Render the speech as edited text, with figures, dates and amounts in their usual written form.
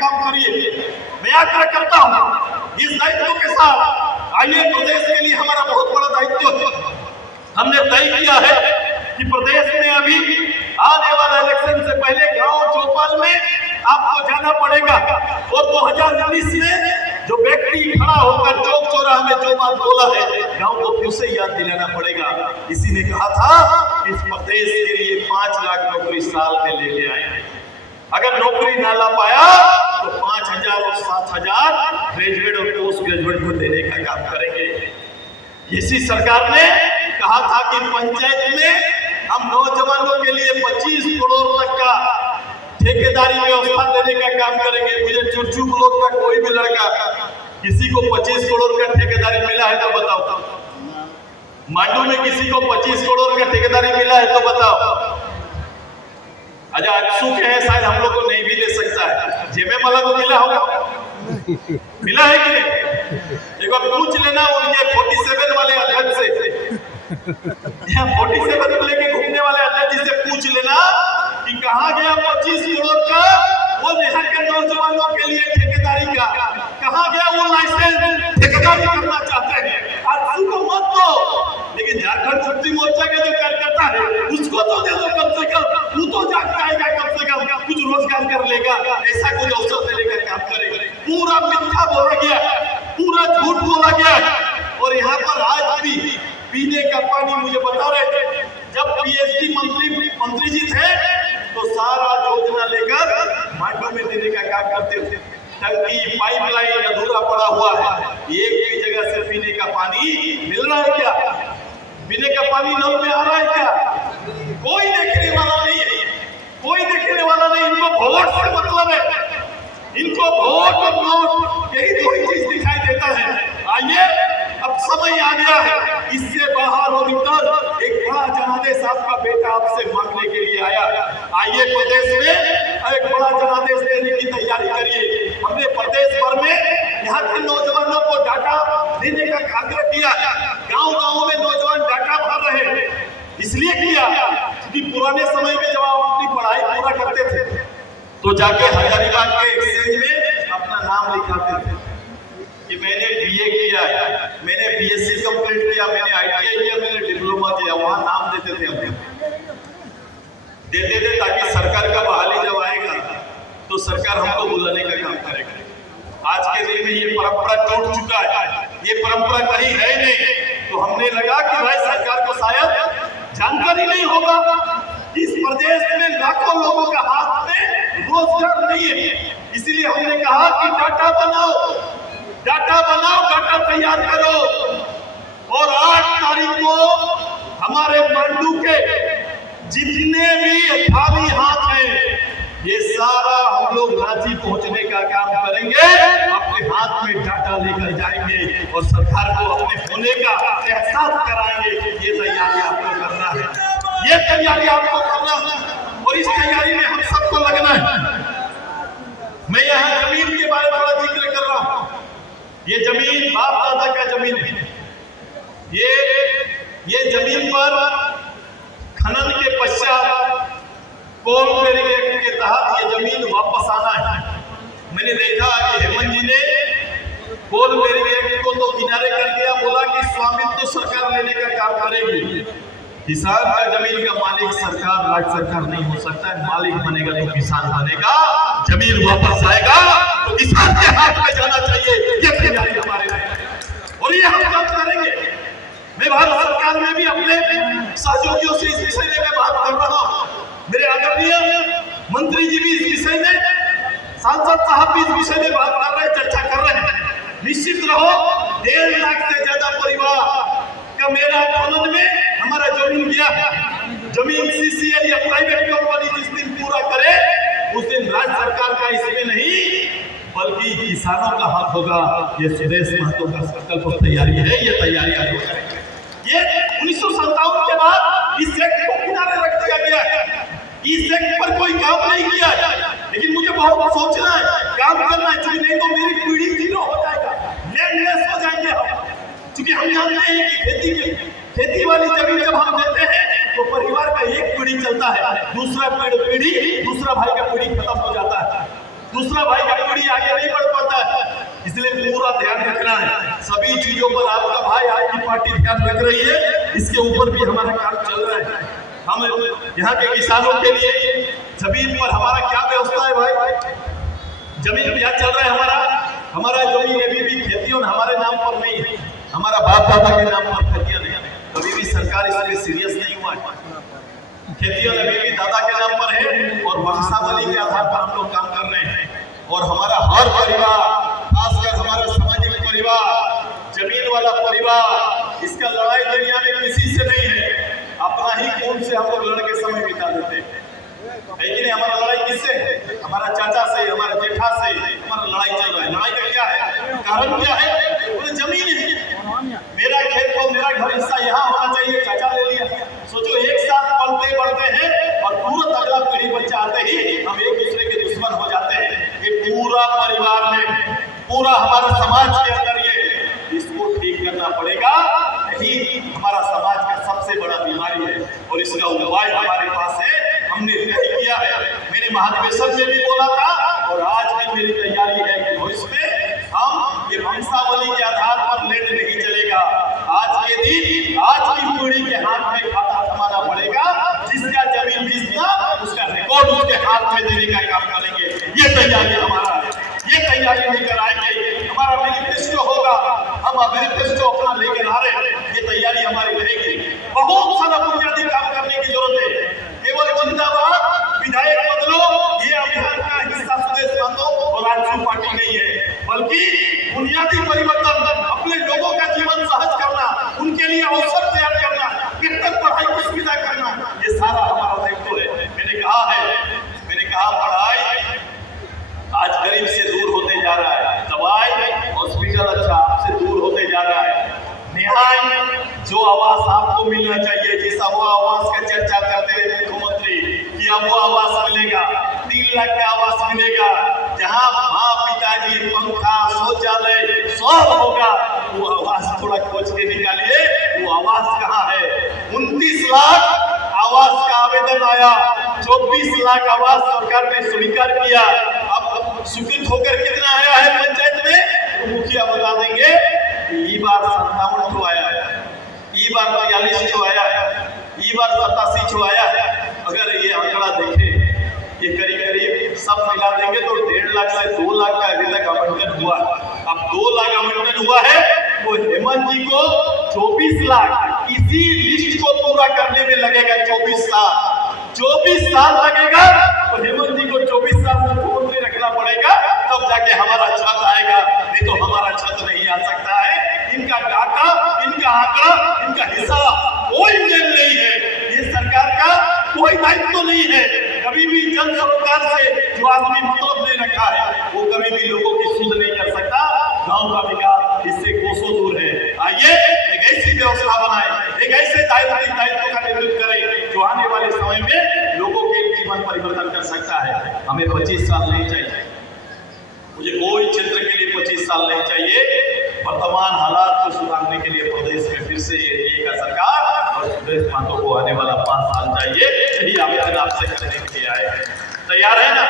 काम करिए। मैं आग्रह करता हूँ इस दायित्व के साथ आइए, प्रदेश के लिए हमारा बहुत बड़ा दायित्व है। हमने तय किया है कि प्रदेश में अभी आने वाला इलेक्शन से पहले गांव चौपाल में आपको जाना पड़ेगा और 2019 में जो व्यक्ति खड़ा होकर चौक चौराहे में जो बात बोला है गांव को फिर से याद दिलाना पड़ेगा। इसी ने कहा था इस प्रदेश के लिए 5 लाख नौकरी साल में लेके आए, अगर नौकरी ना ला पाया तो 5,000 और 7,000 ग्रेजुएट और पोस्ट ग्रेजुएट को देने का काम करेंगे। इसी सरकार ने कहा था कि पंचायत में हम नौजवानों के लिए 25 करोड़ तक का ठेकेदारी व्यवस्था देने का काम करेंगे। मुझे चुरचू ब्लॉक का कोई भी लड़का किसी को 25 करोड़ का ठेकेदारी मिला है तो बताओ, मांडू में किसी को 25 करोड़ का ठेकेदारी मिला है तो बताओ। अच्छा, अक्सू के हैं शायद हम लोग को नहीं भी दे सकता है, जेमे वाला को मिला होगा, मिला है कि नहीं? एक बार पूछ लेना उनके 47 वाले अध्यक्ष से, 47 को लेके घूमने वाले अध्यक्ष जी से पूछ लेना कि कहाँ गया 25 करोड़ का और यहाँ के नौजवानों के लिए ठेकेदारी का, कहाँ गया वो लाइसेंस ठेकेदारी करना चाहते हैं। आज को मत दो, लेकिन झारखंड मुक्ति मोर्चा के जो कार्यकर्ता है उसको तो दे दो, कम से कम वो तो जाग आएगा, कम से कम कुछ रोजगार कर लेगा, ऐसा कोई अवसर देने का काम करेगा। पूरा मिथ्या बोला गया, पूरा झूठ बोला गया और यहाँ पर आज भी पीने का पानी मुझे बता रहे थे, जब पीएचडी मंत्री जी थे तो सारा योजना लेकर मांडू में देने का काम करते थे। टंकी पाइपलाइन अधूरा पड़ा हुआ है, एक भी जगह से पीने का पानी मिल रहा है क्या? पीने का पानी नल में आ रहा है क्या? कोई देखने वाला नहीं है, कोई देखने वाला नहीं। इनको वोट से मतलब है, इनको वोट और नोट यही दो ही चीज दिखाई देता है। आइए, अब समय आ गया है, इससे बाहर और भीतर एक बड़ा जनादेश आपका बेटा आपसे मांगने के लिए आया। आइए, प्रदेश में एक बड़ा जनादेश देने की तैयारी करिए। हमने प्रदेश भर में यहाँ के नौजवानों को डाटा देने का आग्रह किया। गांव-गांव में नौजवान डाटा भर रहे हैं, इसलिए किया क्योंकि पुराने समय में जब आप अपनी पढ़ाई पूरा करते थे तो जाके हजारीबाग के एक्सचेंज में अपना नाम लिखाते थे कि मैंने बीए किया है, मैंने बीएससी कंप्लीट किया, मैंने आईटीआई किया, मैंने डिप्लोमा किया, वहां नाम देते थे ताकि सरकार का बहाली जब आएगा तो सरकार हमको बुलाने का काम करेगा। आज के दिन में ये परंपरा टूट चुका है, ये परंपरा कहीं है नहीं। तो हमने लगा कि भाई सरकार को शायद जानकारी नहीं होगा, इस प्रदेश में लाखों लोगों के हाथ में रोजगार नहीं है, इसीलिए हमने कहा कि डाटा बनाओ, डाटा तैयार करो और 8 तारीख को हमारे मांडू के जितने भी खाली हाथ हैं ये सारा हम लोग रांची पहुंचने का काम करेंगे, अपने हाथ में डाटा लेकर जाएंगे और सरकार को अपने होने का एहसास कराएंगे। ये तैयारी आपको करना है, ये तैयारी आपको करना है और इस तैयारी में हम सबको लगना है। मैं यहाँ जमीन के बारे में बड़ा जिक्र कर रहा हूँ, ये जमीन बाप दादा का जमीन है। ये जमीन पर खनन के पश्चात कोल बेरिंग एक्ट के तहत ये जमीन वापस आना है। मैंने देखा कि हेमंत जी ने कोल बेरिंग एक्ट को तो किनारे कर दिया, बोला कि स्वामित्व तो सरकार लेने का काम करेगी। किसान का जमीन का मालिक सरकार, राज्य सरकार नहीं हो सकता है। मालिक बनेगा तो किसान बनेगा, जमीन वापस आएगा तो किसान के हाथ में जाना चाहिए। ये तैयारी हमारे लिए और ये हम बात करेंगे। मैं भारत सरकार में भी अपने सहयोगियों से इस विषय में बात कर रहा हूँ, मेरे आदरणीय मंत्री जी भी इस विषय में, सांसद साहब भी इस विषय में बात कर रहे हैं, चर्चा कर रहे हैं। निश्चित रहो, 1.5 लाख से ज्यादा परिवार का मेरा आंदोलन में हमारा जमीन गया है। जमीन सीसीएल या प्राइवेट कंपनी जिस दिन पूरा करे उस दिन राज्य सरकार का इसमें नहीं बल्कि किसानों का हक होगा। ये सुदेश महतो का संकल्प और तैयारी है, ये तैयारी आगे करेंगे। ये 1957 के बाद इस एक्ट को किनारे रख दिया गया है, इस एक्ट पर कोई काम नहीं किया है, लेकिन मुझे बहुत सोचना है, काम करना है, नहीं तो मेरी पीढ़ी जीरो हो जाएगा, लैंडलेस हो जाएंगे हम। क्योंकि हम जानते हैं कि खेती वाली जमीन जब हम देते हैं तो परिवार का एक पीढ़ी चलता है, दूसरा पीढ़ी दूसरा भाई का पीढ़ी खत्म हो जाता है। दूसरा भाई का पीढ़ी आगे नहीं बढ़ पाता है। इसलिए पूरा ध्यान रखना है, सभी चीजों पर आपका भाई, आपकी पार्टी ध्यान रख रही है। इसके ऊपर भी हमारा काम चल रहा है। हम यहाँ के किसानों के लिए जमीन पर हमारा क्या व्यवस्था है भाई? जमीन क्या चल रहा है? हमारा जमीन अभी भी खेतियों हमारे नाम पर नहीं है, हमारा बाप दादा के नाम पर खेतियां नहीं है। कभी भी सरकार इसलिए सीरियस नहीं हुआ है। खेतियों अभी भी दादा के नाम पर है और वंशावली के आधार पर हम लोग काम कर रहे हैं। और हमारा हर परिवार, खासकर हमारा सामाजिक परिवार, जमीन वाला परिवार, इसका लड़ाई दुनिया में किसी से नहीं है। अपना ही खून से हम लोग लड़के समय बिता देते हैं, लेकिन हमारा लड़ाई किससे है? हमारा चाचा से, हमारे जेठा से हमारा लड़ाई चल रहा है। लड़ाई का क्या है? कारण क्या है? वो जमीन है। मेरा खेत को मेरा घर हिस्सा यहाँ होना चाहिए, चाचा ले लिया। सोचो, एक साथ पलते बढ़ते हैं और तुरंत अगला पीढ़ी बच्चा आते ही हम एक दूसरे के दुश्मन हो जाते हैं। ये पूरा परिवार में, पूरा हमारा समाज के अंदर इसको ठीक करना पड़ेगा। यही हमारा समाज का सबसे बड़ा बीमारी है और इसका उपाय हमारे पास है। हमने तय किया है, मैंने महाधिवेशन में भी बोला था और आज भी मेरी तैयारी है कि भविष्य में हम ये वंशावली के आधार पर लैंड नहीं चलेगा। आज के दिन, आज की पीढ़ी के हाथ में खाता थमाना पड़ेगा। जिसका जमीन जितना, उसका रिकॉर्ड उसके हाथ में देने का काम करेंगे। ये तैयारी हमारा है, ये तैयारी लेकर आएंगे। हमारा मैनिफेस्टो होगा, हम मैनिफेस्टो अपना लेकर आ रहे हैं। ये तैयारी हमारी रहेगी। बहुत सारा बुनियादी काम करने की जरूरत है। केवल जिंदाबाद विधायक बदलो ये अभियान का हिस्सा सुदेश महतो और राजसू पार्टी नहीं है, बल्कि बुनियादी परिवर्तन, अपने लोगों का जीवन सहज करना, उनके लिए अवसर तैयार करना, बेहतर पढ़ाई की सुविधा करना, ये सारा हमारा दायित्व है। मैंने कहा पढ़ाई आज गरीब से दूर होते जा रहा है, दवाई हॉस्पिटल अच्छा आपसे दूर होते जा रहा है। न्याय, जो आवास आपको मिलना चाहिए, जिस वो आवास का चर्चा करते हैं मुख्यमंत्री कि अब वो आवास मिलेगा, 3 लाख का आवास मिलेगा, जहां माँ पिताजी, पंखा, शौचालय सब होगा। वो आवास थोड़ा खोज के निकालिए, वो आवास कहाँ है? 29 लाख आवास का आवेदन आया, 24 लाख आवास सरकार ने स्वीकार किया। अब स्वीकृत होकर कितना आया है पंचायत में? तो मुखिया बता देंगे। ई बार 57 ठो आया है, ई बार 42 ठो आया है, ई बार 87 ठो आया है। अगर ये आंकड़ा देखें, ये करीब सब मिला देंगे तो 1.5 लाख से 2 लाख का अभी तक आवंटन हुआ। अब 2 लाख आवंटन हुआ है, तो हेमंत जी को 24 लाख इसी लिस्ट को पूरा करने में लगेगा। 24 साल लगेगा, तो हेमंत जी को 24 साल मुख्यमंत्री रखना पड़ेगा, तब जाके हमारा छत आएगा। नहीं तो हमारा छत नहीं आ सकता है। इनका डाटा, इनका आंकड़ा, इनका हिसाब कोई मेल नहीं है। ये सरकार का कोई दायित्व तो नहीं है। कभी भी जन सरोकार से जो आदमी मतलब ले रखा है, वो कभी भी लोगों की सुध नहीं कर सकता। गांव का विकास इससे कोसों दूर है। आइए एक ऐसी व्यवस्था बनाए, एक ऐसे दायित्व का नेतृत्व करें जो आने वाले समय में लोगों के जीवन परिवर्तन कर सकता है। हमें 25 साल नहीं चाहिए, मुझे कोई क्षेत्र के लिए 25 साल नहीं चाहिए। वर्तमान हालात को सुधारने के लिए प्रदेश में फिर से एनडीए का सरकार और सुदेश महतो को आने वाला 5 साल चाहिए। यही आवेदन आपसे करने के लिए आए हैं। तैयार है ना?